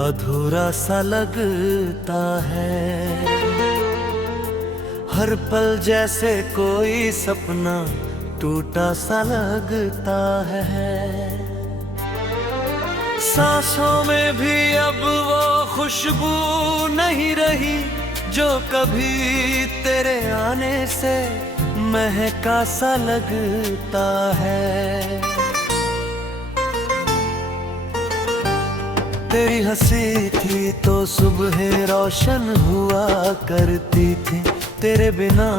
अधूरा सा लगता है। हर पल जैसे कोई सपना टूटा सा लगता है। सांसों में भी अब वो खुशबू नहीं रही जो कभी तेरे आने से महका सा लगता है। तेरी हंसी थी तो सुबह रोशन हुआ करती थी, तेरे बिना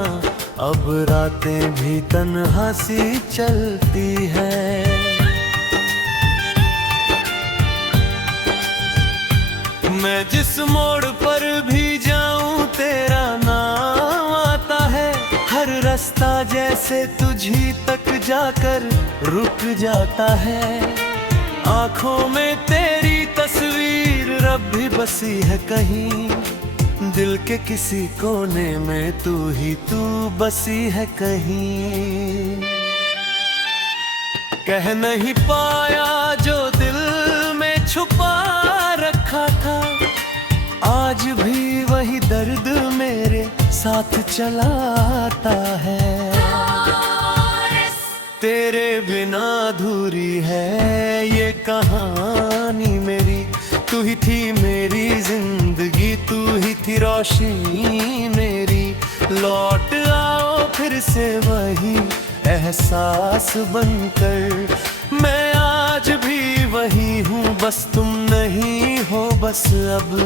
अब रातें भी तन्हा सी चलती है। मैं जिस मोड़ पर भी जाऊं तेरा नाम आता है। हर रास्ता जैसे तुझी तक जाकर रुक जाता है। आंखों में तेरी तस्वीर रब भी बसी है कहीं, दिल के किसी कोने में तू ही तू बसी है कहीं। कह नहीं पाया जो दिल में छुपा रखा था, आज भी वही दर्द मेरे साथ चलाता है। तेरे बिना अधूरी है ये कहानी मेरी, तू ही थी मेरी जिंदगी, तू ही थी रोशनी मेरी। लौट आओ फिर से वही एहसास बनकर, मैं आज भी वही हूँ, बस तुम नहीं हो बस अब।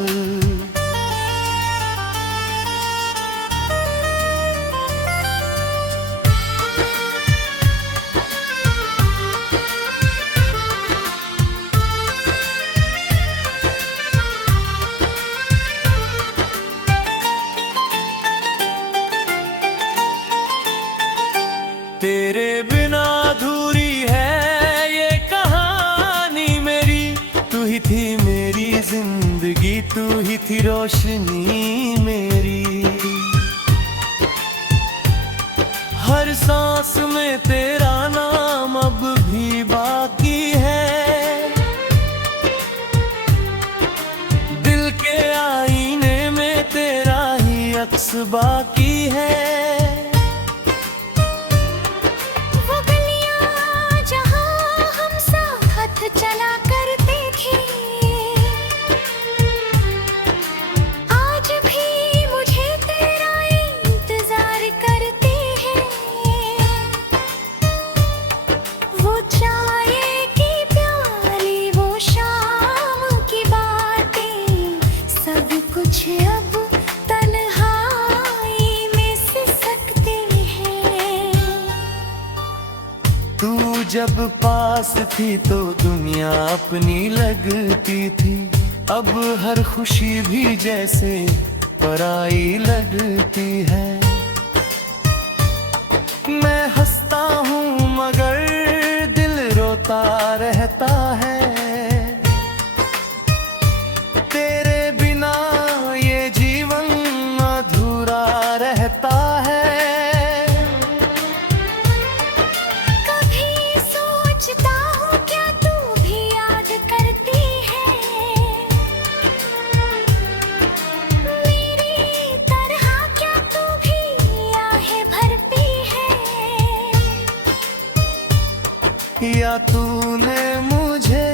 तेरे बिना अधूरी है ये कहानी मेरी, तू ही थी मेरी जिंदगी, तू ही थी रोशनी मेरी। हर सांस में तेरा नाम अब भी बाकी है। दिल के आईने में तेरा ही अक्स बाकी है। चला करते थे, आज भी मुझे तेरा इंतजार करते हैं। वो चाय की प्याली, वो शाम की बातें, सब कुछ अब तन्हाई में सिसकते हैं। तू जब पास थी तो दुनिया अपनी लगती थी, अब हर खुशी भी जैसे पराई लगती है। मैं हंसता हूँ मगर दिल रोता रहता है। तेरे बिना ये जीवन अधूरा रहता है। या तूने मुझे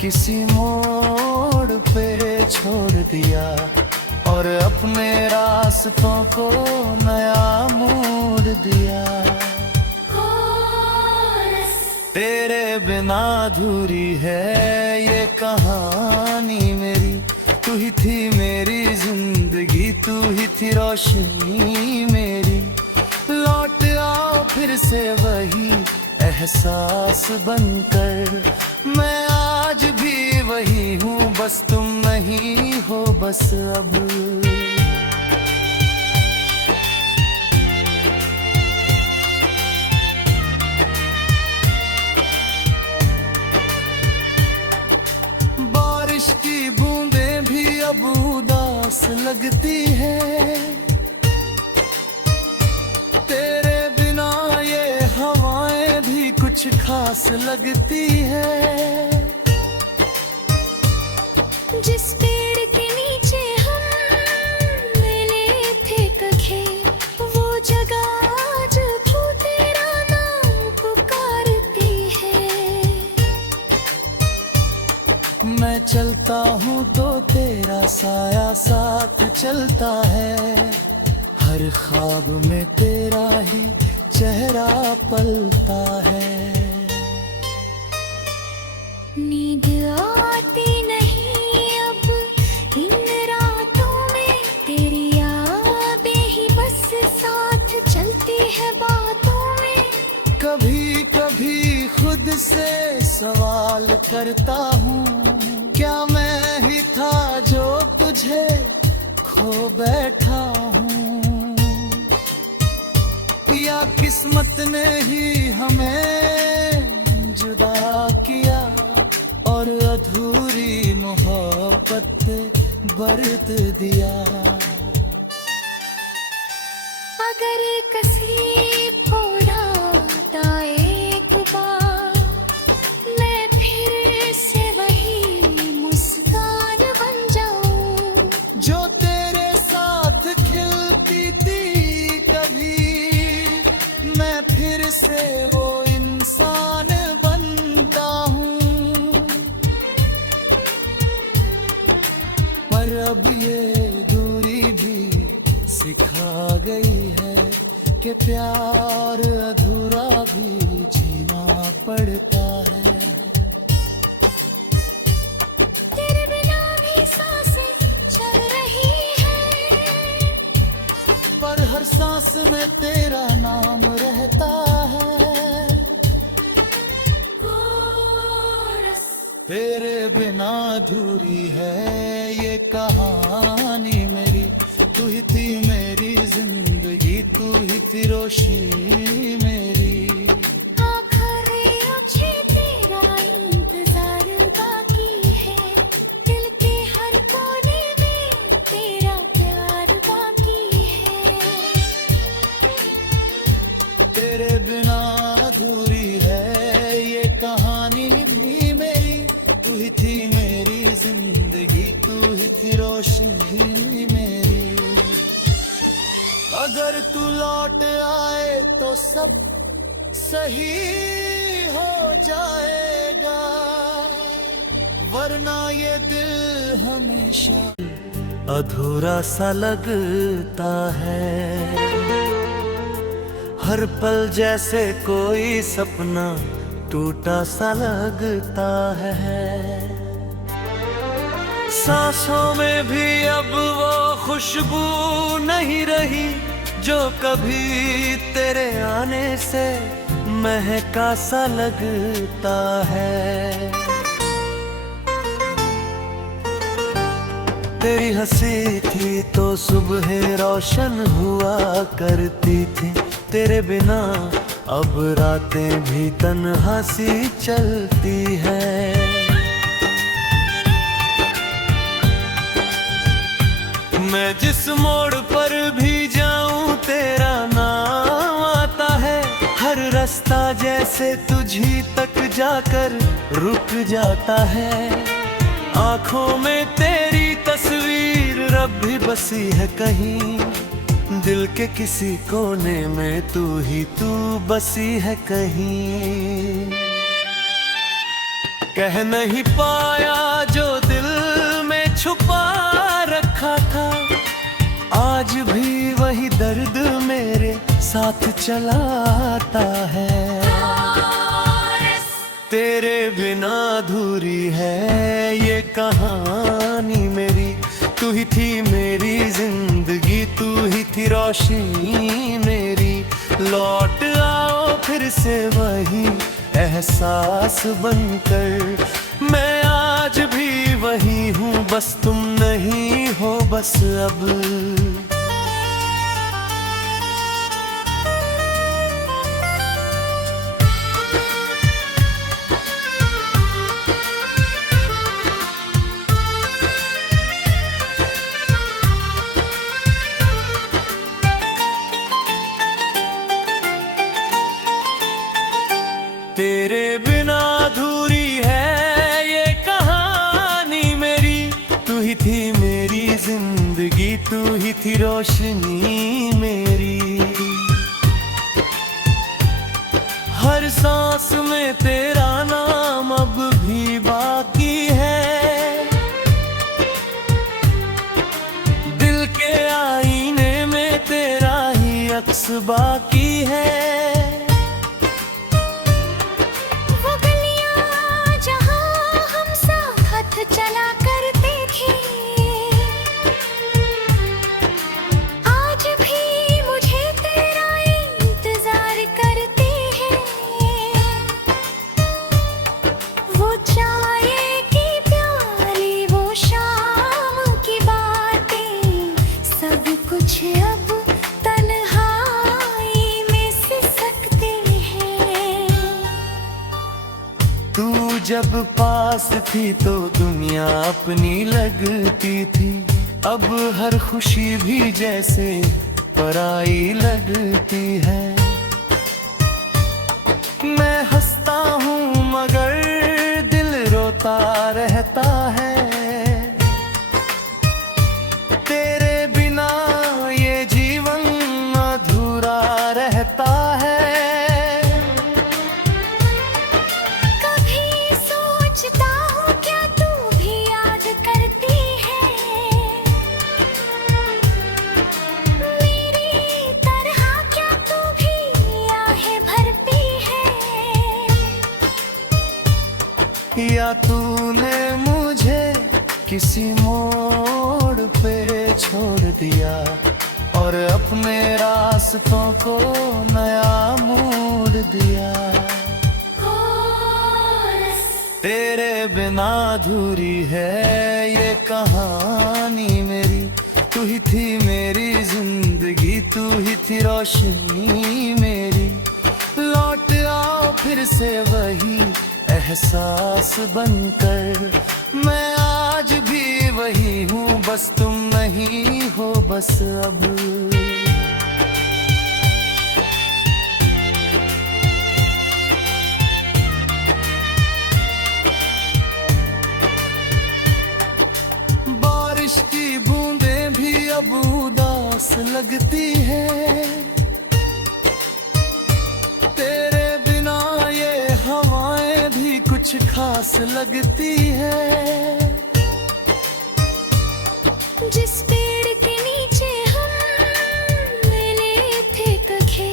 किसी मोड़ पे छोड़ दिया और अपने रास्तों को नया मोड़ दिया। तेरे बिना अधूरी है ये कहानी मेरी, तू ही थी मेरी जिंदगी, तू ही थी रोशनी मेरी। लौट आओ फिर से वही एहसास बनकर, मैं आज भी वही हूँ, बस तुम नहीं हो बस अब। बारिश की बूंदें भी अब उदास लगती है। तेरे बिना ये हवाएं भी कुछ खास लगती है। जिस मैं चलता हूँ तो तेरा साया साथ चलता है, हर ख्वाब में तेरा ही चेहरा पलता है। नींद आती नहीं अब इन रातों में, तेरी यादें ही बस साथ चलती है बातों में। कभी कभी खुद से सवाल करता हूँ, क्या मैं ही था जो तुझे खो बैठा हूँ, या किस्मत ने ही हमें जुदा किया और अधूरी मोहब्बत बरत दिया। अगर कसीब हो जाता एक बार, मैं फिर से वही मुस्कान बन जाऊं जो तेरे साथ खिलती थी कभी, मैं फिर से वो इंसान बनता हूँ। पर अब ये दूरी भी सिखा गई है कि प्यार अधूरा भी जीना पड़ता है। तेरे बिना भी सांसें चल रही है, पर हर सांस में तेरा नाम रहता है। तेरे बिना अधूरी है ये कहानी मेरी, तू ही थी मेरी जिंदगी, तू ही थी रोशनी मेरी। आखिरी अच्छे तेरा इंतजार बाकी है, दिल के हर कोने में तेरा प्यार बाकी है। तेरे बिना अधूरी है ये कहानी भी मेरी, तू ही थी मेरी जिंदगी, तू ही थी रोशनी मेरी। अगर तू लौट आए तो सब सही हो जाएगा, वरना ये दिल हमेशा अधूरा सा लगता है। हर पल जैसे कोई सपना टूटा सा लगता है। सांसों में भी अब वो खुशबू नहीं रही जो कभी तेरे आने से महका सा लगता है। तेरी हंसी थी तो सुबह रोशन हुआ करती थी, तेरे बिना अब रातें भी तन्हा सी चलती है। मैं जिस मोड़ पर भी जाऊं तेरा नाम आता है, हर रास्ता जैसे तुझी तक जाकर रुक जाता है। आंखों में तेरी तस्वीर रब भी बसी है कहीं, दिल के किसी कोने में तू ही तू बसी है कहीं। कह नहीं पाया जो दिल में छुपा रखा था, आज भी वही दर्द मेरे साथ चलाता है। तेरे बिना अधूरी है ये कहानी मेरी, तू ही थी मेरी जिंदगी, तू ही थी रोशनी मेरी। लौट आओ फिर से वही एहसास बनकर, मैं आज भी वही हूँ, बस तुम नहीं हो बस अब। तेरे बिना अधूरी है ये कहानी मेरी, तू ही थी मेरी जिंदगी, तू ही थी रोशनी मेरी। हर सांस में तेरा नाम अब भी बाकी है, बाकी है। वो गलियां जहां हम साथ चला करते थे, आज भी मुझे तेरा इंतजार करती है। वो चाय की प्याली, वो शाम की बातें, सब कुछ अब तन्हाई में सिसकते हैं। तू जब पास थी तो दुनिया अपनी लगती थी, अब हर खुशी भी जैसे पराई लगती है। मैं हंसता हूँ मगर दिल रोता रहता है, तेरे बिना ये जीवन अधूरा रहता है। कभी सोचता हूँ क्या तू भी याद करती है, मेरी तरह क्या तू भी आहें भरती है। या तूने मुझे किसी मोड़ पे छोड़ दिया और अपने रास्तों को नया मोड़ दिया। तेरे बिना अधूरी है ये कहानी मेरी, तू ही थी मेरी जिंदगी, तू ही थी रोशनी मेरी। लौट आओ फिर से वही एहसास बनकर, मैं आज भी वही हूँ, बस तुम नहीं हो बस अब। बारिश की बूंदें भी अब उदास लगती है, तेरे बिना ये हवाएं भी कुछ खास लगती है। जिस पेड़ के नीचे हम मिले थे कखे,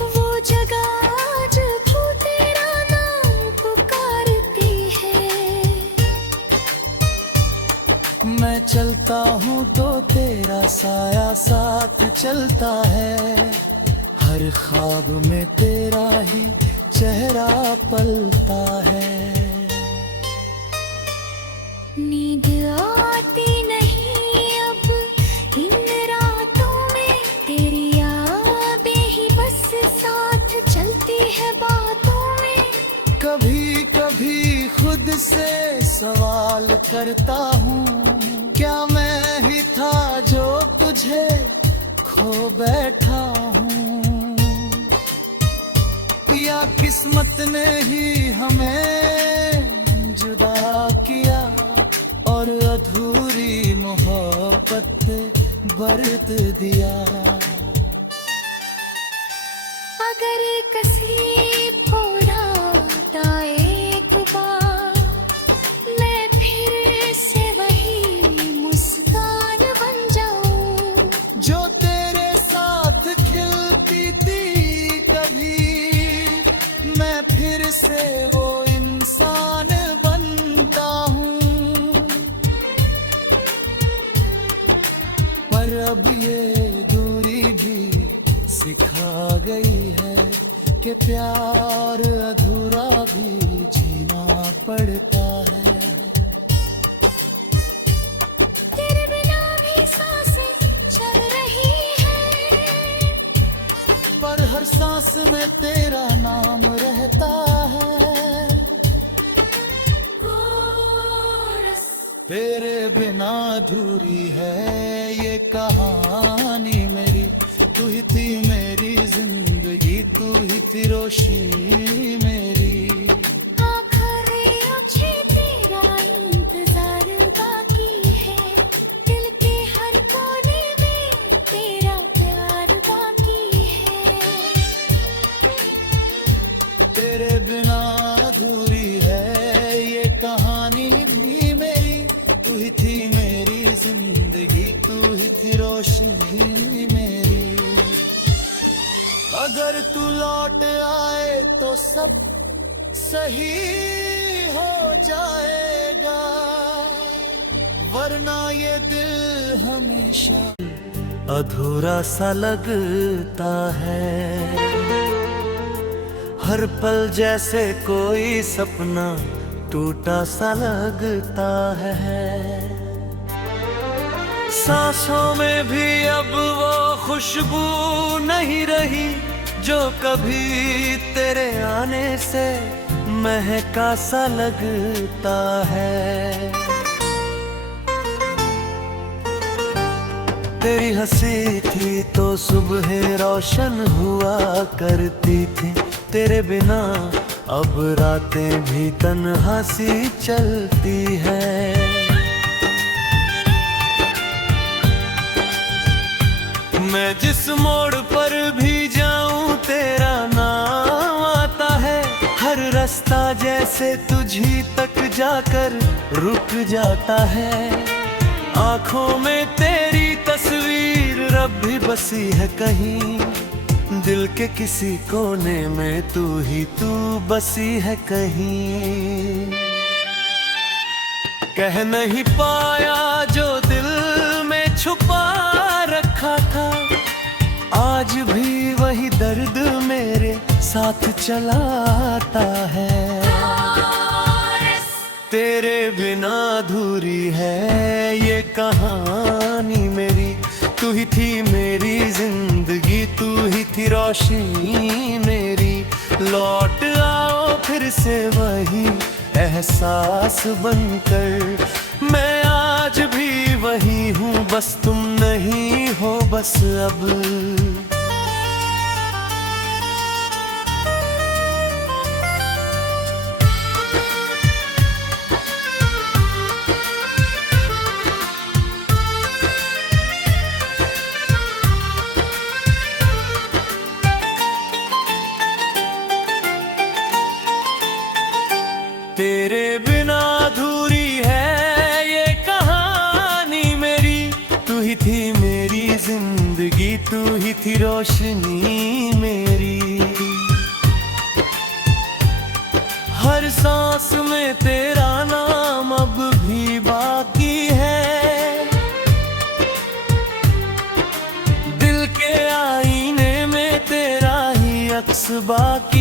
वो जगह आज भी तेरा नाम पुकारती है। मैं चलता हूँ तो तेरा साया साथ चलता है, हर ख्वाब में तेरा ही चेहरा पलता है। नींद आती नहीं अब इन रातों में, तेरी यादें ही बस साथ चलती है बातों में। कभी कभी खुद से सवाल करता हूँ, क्या मैं ही था जो तुझे खो बैठा हूँ, या किस्मत ने ही हमें जुदा किया और अधूरी मोहब्बत बरत दिया। अगर कसी फोड़ा एक बार, मैं फिर से वही मुस्कान बन जाऊं, जो तेरे साथ खिलती थी कभी, मैं फिर से वो इंसान बनता हूँ। पर अब ये दूरी भी सिखा गई है कि प्यार अधूरा भी जीना पड़ता है। तेरे बिना भी सांसें चल रही है, पर हर सांस में तेरा नाम रहता है। तेरे बिना अधूरी है ये कहानी मेरी, तू ही थी मेरी जिंदगी, तू ही थी रोशनी मेरी। आखिरी मुझे तेरा इंतजार बाकी है, दिल के हर कोने में तेरा प्यार बाकी है। तेरे बिना अधूरी है ये कहानी भी मेरी, तू ही थी मेरी जिंदगी, तू ही थी रोशनी मेरी। अगर तू लौट आए तो सब सही हो जाएगा, वरना ये दिल हमेशा अधूरा सा लगता है। हर पल जैसे कोई सपना टूटा सा लगता है। सांसों में भी अब वो खुशबू नहीं रही जो कभी तेरे आने से महका सा लगता है। तेरी हंसी थी तो सुबह रोशन हुआ करती थी, तेरे बिना अब रातें भी तन्हा सी चलती है। मैं जिस मोड़ पर भी जाऊं तेरा नाम आता है, हर रास्ता जैसे तुझी तक जाकर रुक जाता है। आंखों में तेरी तस्वीर रब भी बसी है कहीं, दिल के किसी कोने में तू ही तू बसी है कहीं। कह नहीं पाया जो दिल में छुपा रखा था, आज भी वही दर्द मेरे साथ चलाता है। तेरे बिना अधूरी है ये कहानी मेरी, तू ही थी मेरी जिंदगी, तू ही थी रोशनी मेरी। लौट आओ फिर से वही एहसास बनकर, मैं आज भी वही हूँ, बस तुम नहीं हो बस अब। तेरे बिना अधूरी है ये कहानी मेरी, तू ही थी मेरी जिंदगी, तू ही थी रोशनी मेरी। हर सांस में तेरा नाम अब भी बाकी है, दिल के आईने में तेरा ही अक्स बाकी